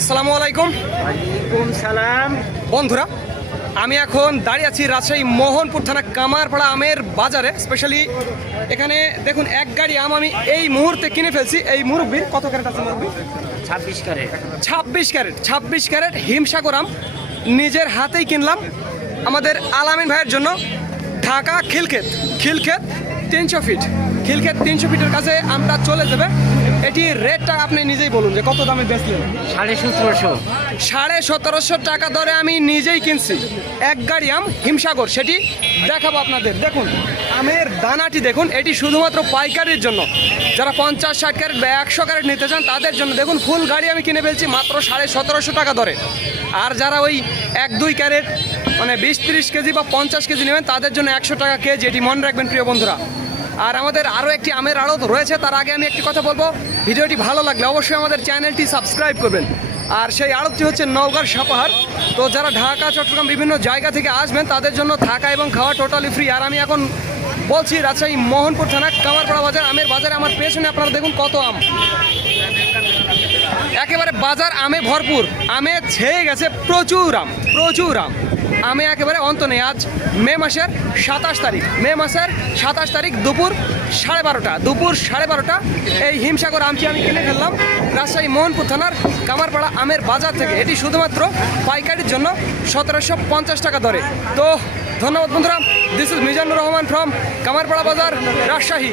আসসালামু আলাইকুম। ওয়ালাইকুম সালাম। বন্ধুরা আমি এখন দাঁড়িয়ে আছি রাজশাহী মোহনপুর থানা কামারপাড়া আমের বাজারে স্পেশালি এখানে দেখুন এক গাড়ি আম আমি এই মুহূর্তে কিনে ফেলছি। এই মুরব্বির কত ক্যারেট আছে মুরব্বি? ছাব্বিশ করে ছাব্বিশ ক্যারেট ছাব্বিশ ক্যারেট হিমসাগর আম নিজের হাতেই কিনলাম আমাদের আলামিন ভাইয়ের জন্য ঢাকা খিলক্ষেত। খিলক্ষেত তিনশো ফিট খিলক্ষেত তিনশো ফিটের কাছে আমটা চলে যাবে। এটি রেটটা আপনি নিজেই বলুন যে কত দামে বেচলেন? সাড়ে সতেরোশো। সাড়ে সতেরোশো টাকা দরে আমি নিজেই কিনছি। এক গাড়ি আম হিমসাগর সেটি দেখাবো আপনাদের। দেখুন আমের দানাটি দেখুন এটি শুধুমাত্র পাইকারির জন্য। যারা পঞ্চাশ ষাট ক্যারেট বা একশো ক্যারেট নিতে চান তাদের জন্য দেখুন ফুল গাড়ি আমি কিনে ফেলছি মাত্র সাড়ে সতেরোশো টাকা দরে। আর যারা ওই এক দুই ক্যারেট মানে বিশ তিরিশ কেজি বা পঞ্চাশ কেজি নেবেন তাদের জন্য একশো টাকা কেজি এটি মনে রাখবেন প্রিয় বন্ধুরা। আর আমাদের আরও একটি আমের আড়ত রয়েছে, তার আগে আমি একটি কথা বলব। ভিডিওটি ভালো লাগলে অবশ্যই আমাদের চ্যানেলটি সাবস্ক্রাইব করবেন। আর সেই আড়তটি হচ্ছে নওগাঁর সাপাহার। তো যারা ঢাকা, চট্টগ্রাম বিভিন্ন জায়গা থেকে আসবেন, তাদের জন্য থাকা এবং খাওয়া টোটালি ফ্রি আর আমি এখন বলছি, রাজশাহী মোহনপুর থানা, কামারপাড়া বাজার, আমের বাজারে আমার পেছনে আপনারা দেখুন কত আম। একেবারে বাজার আমে ভরপুর। আমে ছেয়ে গেছে প্রচুর আম প্রচুর আম। আমে একেবারে অন্ত নেই। আজ মে মাসের সাতাশ তারিখ। মে মাসের সাতাশ তারিখ দুপুর সাড়ে বারোটা। দুপুর সাড়ে বারোটা। এই হিমসাগর আমটি আমি কিনে ফেললাম। রাজশাহী মোহনপুর থানার কামারপাড়া আমের বাজার থেকে। এটি শুধুমাত্র পাইকারির জন্য সতেরোশো পঞ্চাশ টাকা দরে। তো ধন্যবাদ বন্ধুরা। This is Mizanur Rahman from Kamarpara বাজার, রাজশাহী।